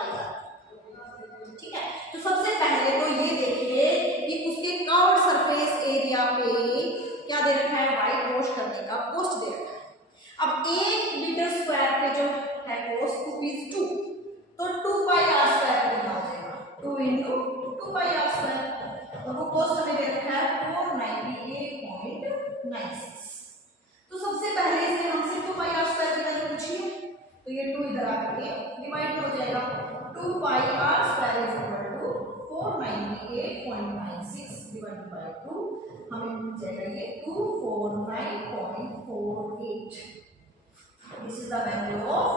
पाई are. ठीक है, तो सबसे पहले तो ये देखिए कि उसके कर्व्ड सरफेस एरिया पे क्या दे रखा है, वाइट वॉश करने का कॉस्ट दे रखा है। अब 1 मीटर स्क्वायर पे जो है कॉस्ट ₹2, तो 2 पाई आर स्क्वायर कितना हो जाएगा, 2 इंटू 2 पाई आर स्क्वायर। तो वो कॉस्ट हमें दे रखा है 498.96। तो सबसे पहले इसे हमसे 2 पाई आर स्क्वायर की वैल्यू पूछी है, तो ये 2 इधर आकर डिवाइड हो जाएगा। 2 pi R square is equal to 498.96 divided by 2, हमें मिल जाएगा ये 249.48। This is the value of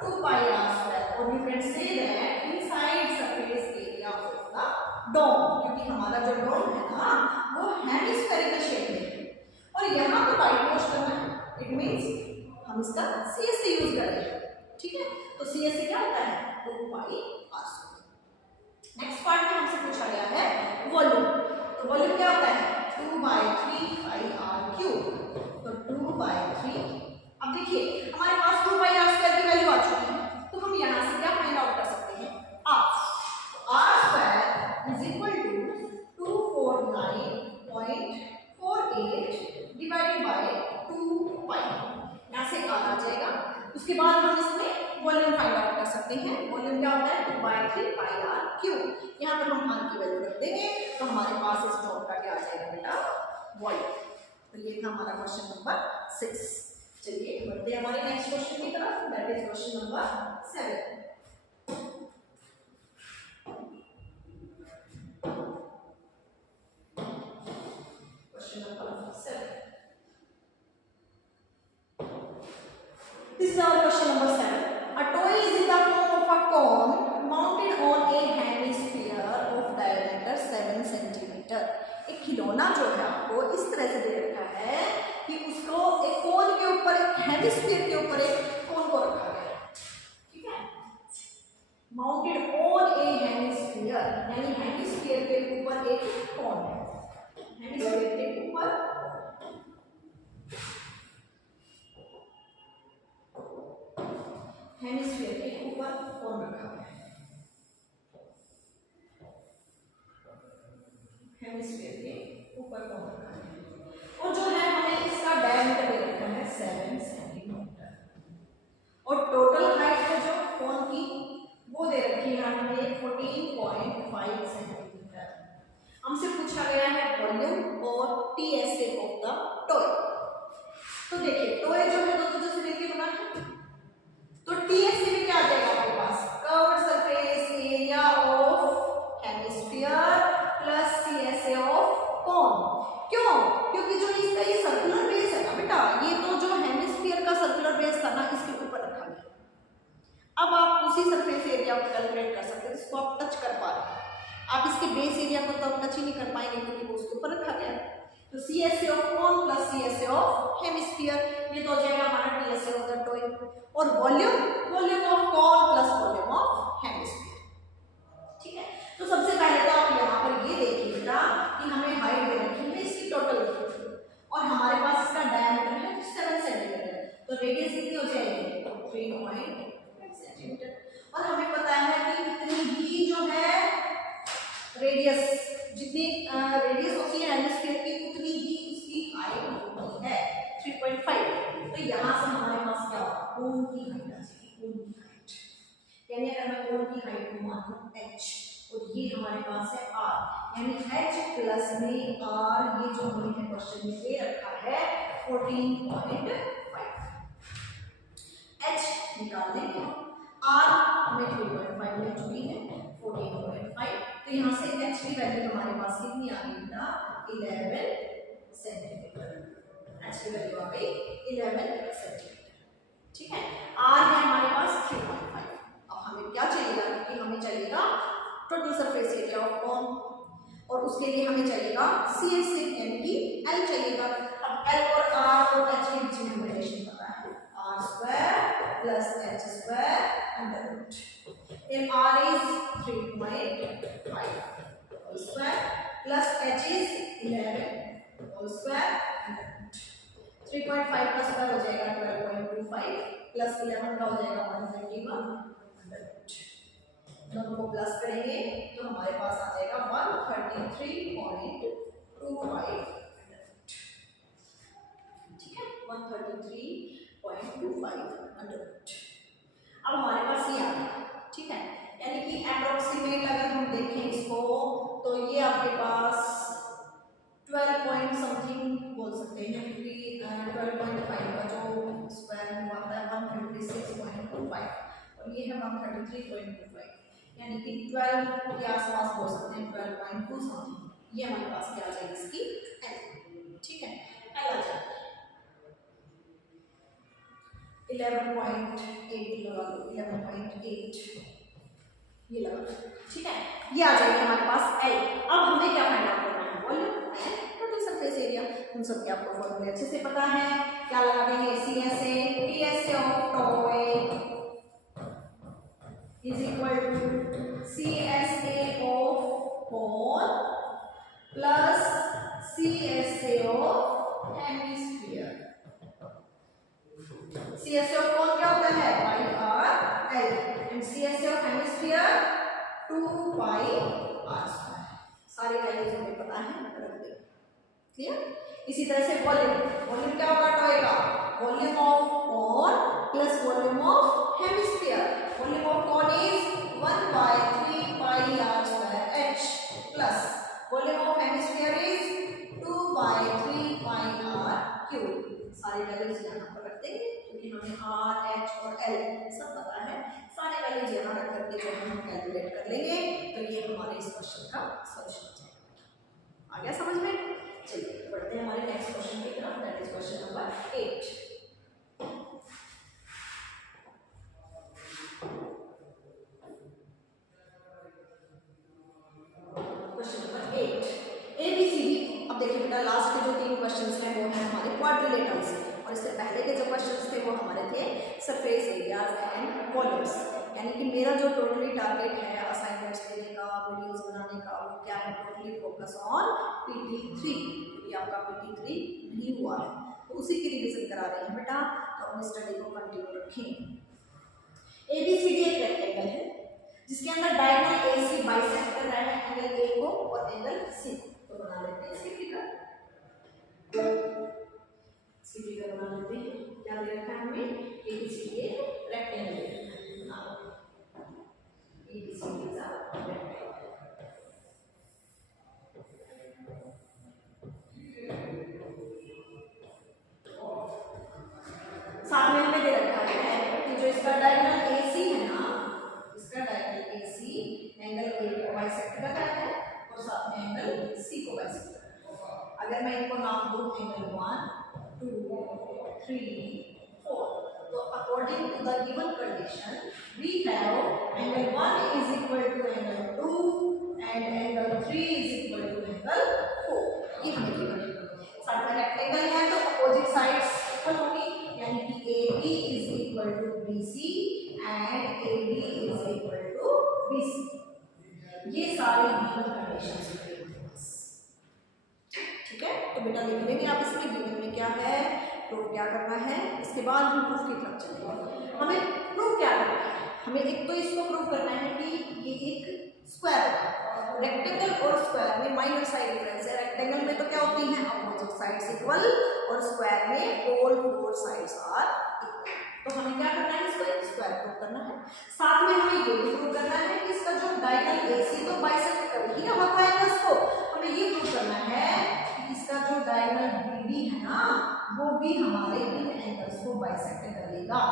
2 pi r square, or you can say that inside surface area of the dome, क्योंकि हमारा जो डोम है ना वो हेमिस्फेरिकल शेप में है और यहाँ पर वाइट वॉश करना है, इट मींस हम इसका CSC यूज करेंगे। ठीक है, तो CSC क्या होता है, 2 पाई r स्क्वायर। नेक्स्ट पार्ट में हमसे पूछा गया है वॉल्यूम, तो वॉल्यूम क्या होता है, 2/3 पाई r क्यूब। तो 2/3, अब देखिए हमारे पास 2 पाई आर स्क्वायर की वैल्यू आ चुकी है, तो हम यहाँ से क्या फाइंड आउट कर सकते हैं, R. R square is equal to 249.48 divided by 2 pi, यहाँ से आर आ जाएगा। उसके बाद हम इसमें वॉल्यूम फाइंड आउट कर सकते हैं। वॉल्यूम क्या होता है, 2/3 पाई आर क्यूब। यहाँ पर हम आर की वैल्यू रख देंगे तो हमारे पास इस डॉट का क्या आ जाएगा बेटा, वॉल्यूम। तो ये था हमारा क्वेश्चन नंबर 6। चलिए बढ़ते हैं हमारे नेक्स्ट क्वेश्चन की तरफ, that is question number 7। Question number 7, this is our question number 7. A toy is in the form of a cone mounted on a hemisphere of diameter 7 centimeter. एक खिलौना जो है आपको इस तरह से दे रखा है कि उसको एक कोन के ऊपर, एक हेमिस्फीयर के ऊपर एक कोन को रखा गया है। ठीक है, माउंटेड ऑन ए हेमिस्फीयर, यानी हेमिस्फीयर के ऊपर एक कोन है, हेमिस्फीयर के ऊपर हेमिस्फीयर के ऊपर कोन रखा गया है, हेमिस्फीयर के ऊपर कोन रखा है। और जो है हमें इसका डायमीटर दे रखा है 7 सेंटीमीटर और टोटल हाइट है जो कोन की वो दे रखी है हमें 14.5 सेंटीमीटर। हमसे पूछा गया है वॉल्यूम और TSA ऑफ द टॉय। तो देखिए टॉय जो है दोस्तों से देखिए बना है, तो TSA में क्या आ जाएगा आपके पास, curved surface area of hemisphere plus CSA of cone. क्यों, क्योंकि जो इसका ये सर्कुलर बेस है ना बेटा, ये तो जो हेमिस्फीयर का सर्कुलर बेस था ना इसके ऊपर रखा गया। अब आप उसी सरफेस एरिया को कैलकुलेट कर सकते हैं, इसको आप टच कर पा रहे हैं, आप इसके बेस एरिया को तो आप टच ही नहीं कर पाएंगे क्योंकि वो उसके ऊपर रखा गया। तो CSA of cone plus CSA of hemisphere, ये तो हो जाएगा हमारा TSA ऑफ द टॉय। और volume, volume of cone plus volume of hemisphere. ठीक है, तो सबसे पहले तो आप यहाँ पर ये देखिएगा कि हमें हाइट दे रखी है इसकी टोटल और हमारे पास इसका डायमीटर है 7 सेंटीमीटर, तो रेडियस कितनी हो जाएगी 3.5 सेंटीमीटर। और हमें पता है कि इतनी ही जो है रेडियस, जितनी रेडियस होती है हेमिस्फीयर की उतनी ही उसकी हाइट होती है 3.5। तो यहाँ से हमारे पास क्या होगा, कोन की हाइट आ जाएगी, कोन की हाइट, यानी अगर मैं कोन की हाइट को मानूं h और ये हमारे पास है r, यानी h प्लस में r, ये जो हमें क्वेश्चन में दे रखा है 14.5। h निकाल देंगे, r हमें 3.5 मिल चुकी है, 14.5। तो यहाँ से h की वैल्यू हमारे पास कितनी आ गई बेटा, 11 सेंटीमीटर। h की वैल्यू आ गई 11 सेंटीमीटर। ठीक है, r है हमारे पास 3.5। अब हमें क्या चाहिएगा, कि हमें चाहिएगा total surface area of cone और उसके लिए हमें चाहिएगा CSA यानी कि L चाहिएगा। अब L और R और H के बीच में हमें रिलेशन पता है, R square plus H square under root. And R is 3.5 whole square plus H is 11 whole square under root। 3.5 का स्क्वायर हो जाएगा 12.25 प्लस 11 का हो जाएगा 121 अंडर रूट। दोनों को प्लस करेंगे तो हमारे पास आ जाएगा 133.25, ठीक है, 133.25 अंडर रूट। अब हमारे पास ये आ गया, ठीक है, यानी कि अप्रोक्सीमेट अगर हम देखें इसको तो ये आपके पास 12 पॉइंट समथिंग बोल सकते हैं, क्योंकि 12.5 का जो स्क्वायर हुआ था 156.25 और ये है 133.25, यानी कि 12 के आसपास बोल सकते हैं, 12.2 समथिंग। ये हमारे पास क्या आ जाएगी इसकी एल, ठीक है, एल आ जाएगी 11.8 लगा लो, 11.8 ये लगा, ठीक है, ये आ जाएगी हमारे पास एल। अब हमें क्या फाइंड आउट करना है, volume and total surface area. उन सब के आपको फॉर्मूले अच्छे से पता है, क्या लगा देंगे, CSA PSA of toy is equal to CSA of cone plus CSA of hemisphere. CSA of cone क्या होता है, pi R L, and CSA of hemisphere 2 pi R square. सारी वैल्यूज हमें पता है, रख दे, क्लियर। इसी तरह से वॉल्यूम, वॉल्यूम क्या होगा टॉय का, volume of cone plus volume of hemisphere. Volume of cone is 1/3 pi R square h plus volume of hemisphere is 2/3 pi R cube. सारी वैल्यूज यहाँ पर रख देंगे, क्योंकि हमें r h और l सब पता है। सारे वैल्यूज यहाँ रख करके जो हम कैलकुलेट कर लेंगे तो ये हमारे इस क्वेश्चन का सॉल्यूशन हो जाएगा। आ गया समझ में? चलिए बढ़ते हैं हमारे नेक्स्ट क्वेश्चन की तरफ, that is question number 8। Question number 8 ABCD। अब देखिए बेटा, लास्ट के जो 3 क्वेश्चंस हैं वो हैं हमारे क्वाड्रिलेटरल्स, और इससे पहले के जो क्वेश्चंस थे वो हमारे थे सरफेस एरियाज एंड वॉल्यूम्स। यानी कि मेरा जो टोटली टारगेट है असाइनमेंट्स देने का, वीडियोस बनाने का, वो क्या है, टोटली फोकस ऑन PT3, क्योंकि आपका PT3 नहीं हुआ है तो उसी की रिवीजन करा रहे हैं बेटा, तो अपनी स्टडी को कंटिन्यू रखें। ABCD एक रेक्टेंगल है जिसके अंदर डायगोनल AC बाइसेक्ट कर रहा है एंगल A को और एंगल C को। तो बना लेते हैं इसकी फिगर, इसकी फिगर बना लेते हैं। क्या दे रखा है हमें, ABCD एक रेक्टेंगल है, ABCD इज अ रेक्टेंगल। साथ में हमें दे रखा है कि जो इसका डायगोनल AC है ना, इसका डायगोनल AC एंगल A को बाइसेक्ट कर रहा है और साथ में एंगल C को बाइसेक्ट कर रहा है। अगर मैं इनको नाम दूं एंगल 1 2 3 4, तो according to the given condition we have angle 1 is equal to angle 2 and angle 3 is equal to angle 4। ये हमें गिवन है। साथ में रेक्टेंगल है तो अपोजिट साइड्स इक्वल होगी, यानी कि AB is equal to BC and AD is equal to BC। ये सारी गिवन कंडीशंस हैं, ठीक है। तो बेटा लिख लेंगे आप इसमें गिवन में क्या है, प्रूफ क्या करना है, इसके बाद हम प्रूफ की तरफ चलेंगे। हमें प्रूफ क्या करना है, हमें एक तो इसको प्रूफ करना है कि ये एक स्क्वायर है। रेक्टेंगल और स्क्वायर में माइनर साइड डिफरेंस है। रेक्टेंगल में तो क्या होती हैं, अपोजिट साइड्स इक्वल, और स्क्वायर में ऑल 4 साइड्स आर इक्वल। तो हमें क्या करना है, इसको एक स्क्वायर प्रूफ करना है। साथ में हमें ये भी प्रूफ करना है कि इसका जो डायगोनल AC तो बाइसेक्ट कर ही रहा है इसको, हमें ये प्रूफ करना है कि इसका जो डायगोनल BD है ना, वो भी हमारे इन एंगल्स को बाइसेक्ट करेगा।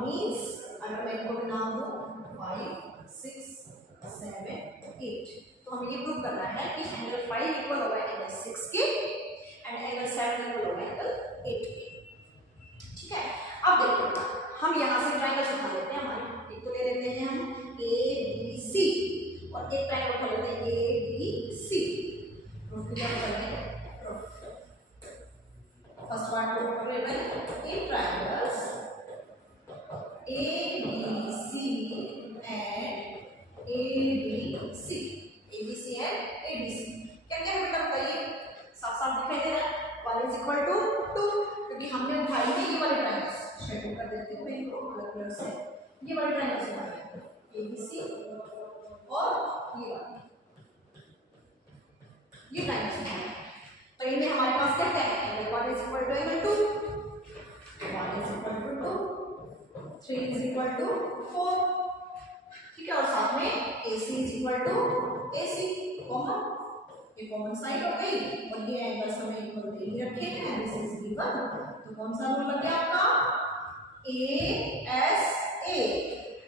मींस अगर मैं इनको नाम दूं 5 6 7 8, तो हमें ये प्रूव करना है कि एंगल 5 इक्वल होगा एंगल 6 के एंड एंगल 7 इक्वल होगा एंगल 8 के, ठीक है। अब देखो हम यहाँ से ट्रायंगल उठा लेते हैं, हमारे एक तो ले लेते हैं हम ABC और एक ट्रायंगल उठा लेते हैं ABC। प्रूफ क्या करेंगे, फर्स्ट पार्ट को कर लेते हैं इन triangles ABC and ABC, ABC and ABC क्या क्या है बेटा बताइए, साफ साफ दिखाई दे रहा है। 1 इज इक्वल टू 2, क्योंकि हमने उठाई थी ये वाले ट्रायंगल्स, शेडिंग कर देते हैं इनको अलग कलर से। ये वाले ट्रायंगल्स उठाए ABC में AC is equal to AC common, ये कॉमन साइड हो गई और ये एंगल्स हमें इक्वल दे ही रखे हैं, दिस इज गिवन। तो कौन सा रूल लग गया आपका ASA,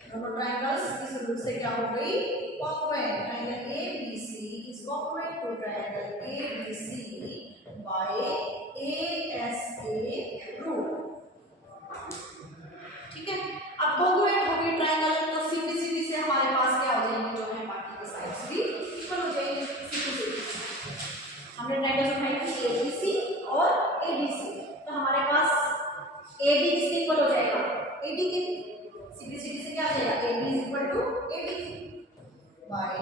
दोनों ट्रायंगल्स इस रूल से क्या हो गई congruent, triangle ABC is congruent to triangle ABC by ASA rule. ठीक है, अब कॉन्ग्रुएंट हो गई ट्रायंगल तो सीधी से हमारे पास क्या हो जाएंगे, जो है बाकी के साइड्स भी इक्वल हो जाएंगे। सीधी हमने ट्रायंगल्स उठाए थे ABC और ABC, तो हमारे पास AB किसके इक्वल हो जाएगा AD के, सीधी से क्या आ जाएगा AB is equal to AD by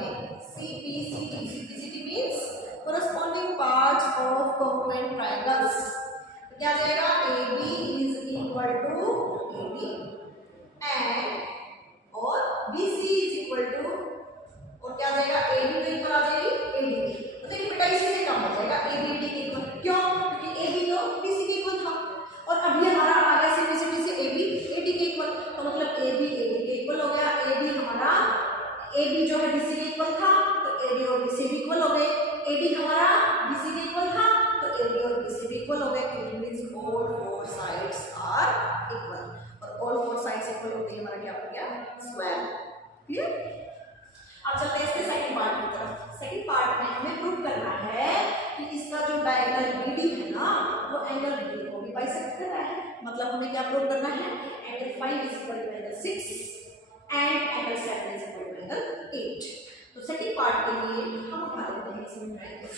CPCD, CPCD means corresponding parts of congruent triangles, तो क्या आ जाएगा AB is equal to AD and और BC इज इक्वल टू, और क्या आ जाएगा AB तो इक्वल आ जाएगी AD की, तो देखिए बेटा इसी से काम हो जाएगा AB AD के इक्वल, क्यों, क्योंकि AB तो BC के इक्वल था और अभी हमारा आ गया CPCD से AB AD के इक्वल, तो मतलब AB AD के इक्वल हो गया, AB हमारा AB जो है BC के इक्वल था तो AD और BC भी इक्वल हो गए, AD हमारा BC के इक्वल था तो AD और BC भी इक्वल हो गए, it means all four sides are equal, और ऑल फोर साइड्स इक्वल होते ही हमारा क्या हो गया स्क्वायर। क्लियर? अब चलते हैं इसके सेकंड पार्ट की तरफ। सेकंड पार्ट में हमें प्रूव करना है कि इसका जो डायगोनल BD है ना वो एंगल B को भी बाइसेक्ट कर रहा है, मतलब हमें क्या प्रूव करना है angle 5 is equal to angle 6 and angle 7 is equal to angle 8। तो सेकंड पार्ट के लिए हम उठा लेते हैं इसमें ट्रायंगल।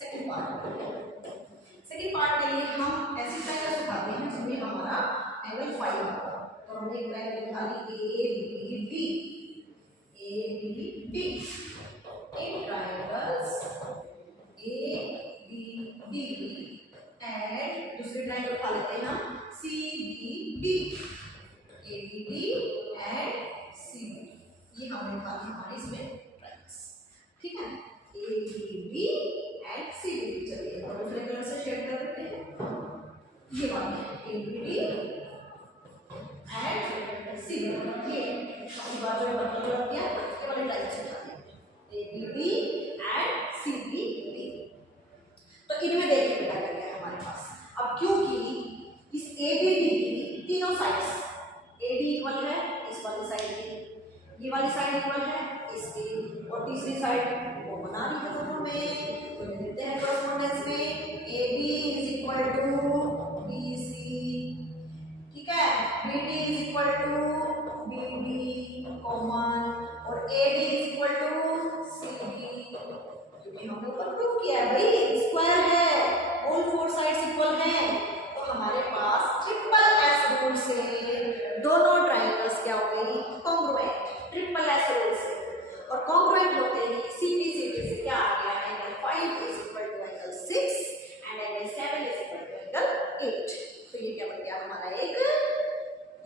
सेकंड पार्ट के लिए हम ऐसी ट्रायंगल उठाते हैं जिसमें हमारा एंगल 5 होगा, तो हमने एक ट्रायंगल उठा ली ABD, eight triangles ABD and दूसरे ट्रायंगल उठा लेते हैं हम CBD, ABD and CBD, ये हमने उठा ली हमारे इसमें ट्रायंगल्स। ठीक है, ABD and CBD, चलिए और दूसरे कलर से शेड कर देते हैं, ये वाला ABD and CBD, ये काफी बार जो बटन लग गया ये वाले ट्रायंगल से उठा दिया ABD and CBD। तो इनमें देखिए बेटा क्या है हमारे पास, अब क्योंकि इस ABD की तीनों साइड्स AD इक्वल है इस वाली साइड की, ये वाली साइड इक्वल है इसकी, और तीसरी साइड वो बना रही है दोनों में, तो लिखते हैं कॉरेस्पॉन्डेंस में AB is equal to BC, ठीक है, BD is equal to BD common और AD is equal to CD, क्योंकि हमने ऊपर प्रूव किया है भाई स्क्वायर है, ऑल फोर साइड्स इक्वल हैं, तो हमारे पास ट्रिपल S रूल से दोनों ट्रायंगल्स क्या हो गई कॉन्ग्रुएंट, ट्रिपल S रूल से, और कॉन्ग्रुएंट होते ही CPCD से क्या आ गया angle 5 is equal to angle 6 and angle 7 is equal to angle 8। तो ये क्या बन गया हमारा एक,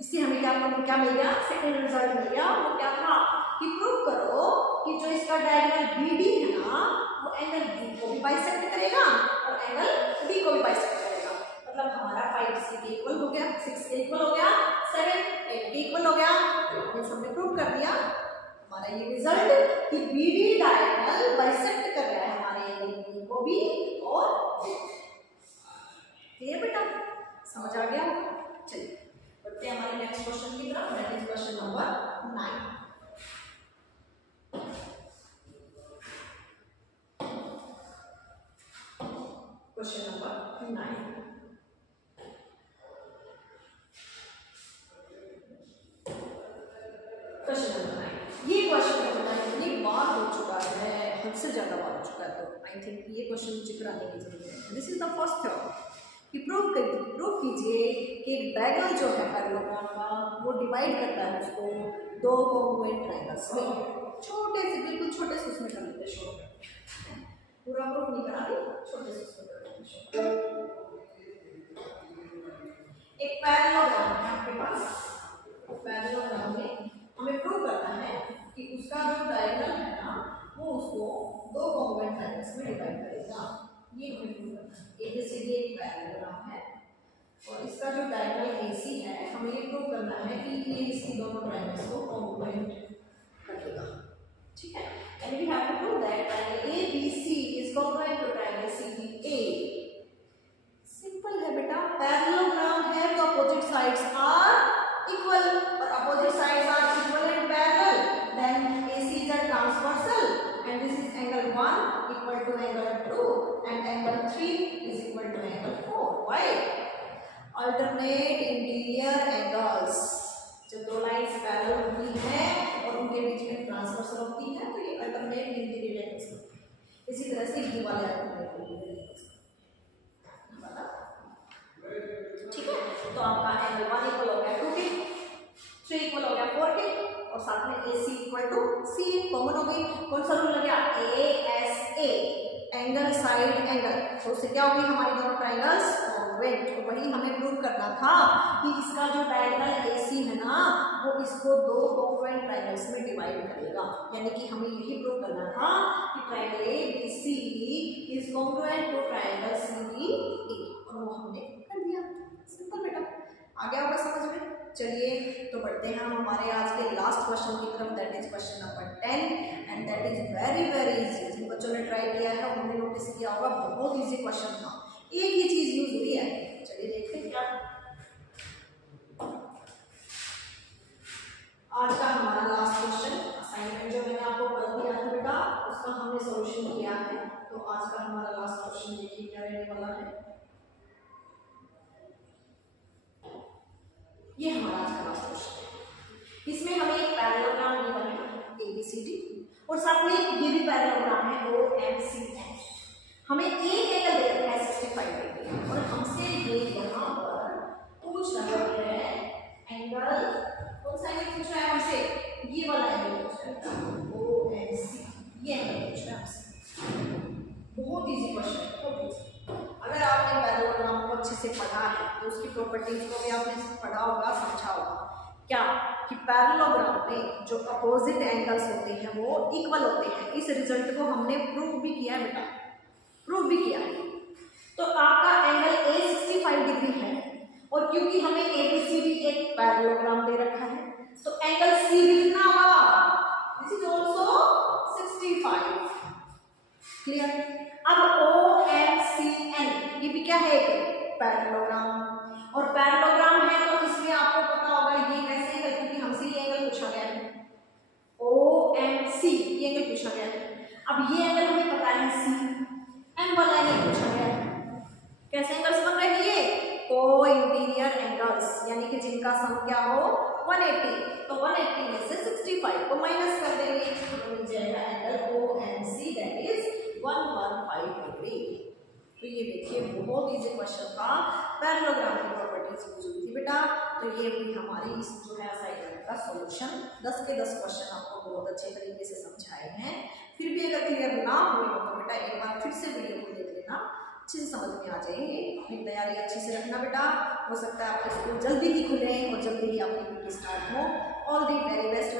इससे हमें क्या मिल गया, सेकंड रिजल्ट मिल गया, वो क्या था कि प्रूव करो कि जो इसका डायगोनल BD है ना वो एंगल B को भी बाइसेक्ट करेगा और एंगल B को भी बाइसेक्ट करेगा, मतलब हमारा 5C के इक्वल हो गया, 6 के इक्वल हो गया, 7 8 के इक्वल हो गया, तो हमने प्रूव कर दिया हमारा ये रिजल्ट कि BD डायगोनल बाइसेक्ट कर रहा है हमारे एंगल B को भी और क्लियर बेटा, समझ आ गया होगा। चलिए बढ़ते हैं हमारे नेक्स्ट क्वेश्चन की तरफ, that is question number 9। Question number 9, question number 9, ये क्वेश्चन नंबर 9 ये बार हो चुका है, हद से ज्यादा बार हो चुका है, तो आई थिंक ये क्वेश्चन मुझे कराने की जरूरत है। This is the first theorem कि प्रूव कीजिए कि डायगोनल जो है पैरेललोग्राम का वो डिवाइड करता है उसको दो कॉन्ग्रुएंट ट्रायंगल्स में, छोटे से बिल्कुल छोटे से उसमें कर लेते हैं शो, पूरा प्रूफ नहीं करा रही, छोटे से उसमें कर लेते हैं। एक पैरेललोग्राम है आपके पास, पैरेललोग्राम में हमें प्रूव करना है कि उसका जो डायगोनल है ना वो उसको दो कॉन्ग्रुएंट ट्रायंगल्स में डिवाइड करेगा, ये हमें प्रूव करना है। ABCD एक पैरेललोग्राम है और इसका जो डायगोनल AC है हमें ये प्रूव करना है कि ये इसकी दोनों ट्रायंगल्स को कॉन्ग्रुएंट कर देगा। 1 equal to angle 2 and angle 3 is equal to angle 4. Why? Alternate interior angles. जब दो लाइन्स पैरेलल होती हैं और उनके बीच में ट्रांसवर्सल होती है तो ये अल्टरनेट इंटीरियर एंगल्स होते हैं. इसी तरह से ये वाले अल्टरनेट इंटीरियर एंगल्स. ठीक है, तो आपका एंगल 1 इक्वल हो गया 2 के, 3 इक्वल हो गया 4 के और साथ में AC equal to C common हो गई. कौन सा रूल लग गया? ASA angle side angle. तो उससे क्या होगी हमारी दोनों ट्रायंगल्स कॉन्ग्रुएंट. तो वही हमें प्रूव करना था कि इसका जो डायगोनल AC है ना वो इसको दो कॉन्ग्रुएंट ट्रायंगल्स में डिवाइड करेगा. यानी कि हमें यही प्रूव करना था कि triangle ABC is congruent to triangle CDE और वो हमने कर दिया. सिंपल बेटा, आ गया होगा समझ में. चलिए तो बढ़ते हैं हम हमारे आज के लास्ट क्वेश्चन की तरफ. That is question number 10 and that is very very easy. जिन बच्चों ने ट्राई किया है उन्होंने नोटिस किया होगा बहुत इजी क्वेश्चन था. एक ही चीज यूज हुई है. चलिए देखते हैं क्या आज का हमारा लास्ट क्वेश्चन. असाइनमेंट जो मैंने आपको कल दिया था बेटा उसका हमने सॉल्यूशन किया है. तो आज का हमारा लास्ट क्वेश्चन देखिए क्या रहने वाला है. ये हमारा आज का लास्ट क्वेश्चन है. इसमें हमें एक पैरेललोग्राम गिवन है ABCD और साथ में ये भी पैरेललोग्राम है OMCN. हमें एक एंगल दे रखा है 65 डिग्री और हमसे ये यहाँ पर पूछ रहा है एंगल. कौन सा एंगल पूछ रहा है हमसे? ये वाला एंगल पूछ रहा है OMC. ये एंगल पूछ रहा है हमसे. बहुत इजी क्वेश्चन है, बहुत इजी. अगर आपने पैरेललोग्राम को अच्छे से पढ़ा है तो उसकी प्रॉपर्टीज को भी आपने पढ़ा होगा, समझा होगा. क्या कि पैरेललोग्राम में जो अपोजिट एंगल्स होते हैं वो इक्वल होते हैं. इस रिजल्ट को हमने प्रूव भी किया है बेटा, प्रूव भी किया है. तो आपका एंगल A 65 डिग्री है और क्योंकि हमें ABCD एक पैरेललोग्राम दे रखा है तो एंगल C भी कितना होगा? This is also 65. क्लियर. अब OMCN ये भी क्या है? एक पैरेललोग्राम और पैरेललोग्राम है तो इसलिए आपको पता होगा ये कैसे है क्योंकि हमसे ये एंगल पूछा गया है. OMC ये एंगल पूछा गया है. अब ये एंगल हमें पता है C. M वाला एंगल पूछा गया है. कैसे एंगल्स बन रहे हैं ये? को इंटीरियर एंगल्स यानी कि जिनका सम क्या हो 180. तो 180 में से 65 को माइनस कर देंगे तो मिल जाएगा angle OMC that is 115 degree. तो ये देखिए बहुत इजी क्वेश्चन था. पैरेललोग्राम की प्रॉपर्टीज यूज हुई थी बेटा. तो ये हुई हमारी इस जो है असाइनमेंट का सॉल्यूशन. 10 के 10 क्वेश्चन आपको बहुत अच्छे तरीके से समझाए हैं. फिर भी अगर क्लियर ना हुए हो तो बेटा एक बार फिर से वीडियो को देख लेना, अच्छे से समझ में आ जाएंगे. अपनी तैयारी अच्छे से रखना बेटा. हो सकता है आपके स्कूल जल्दी ही खुले और जल्दी ही आपकी ड्यूटी स्टार्ट हो. All the very best.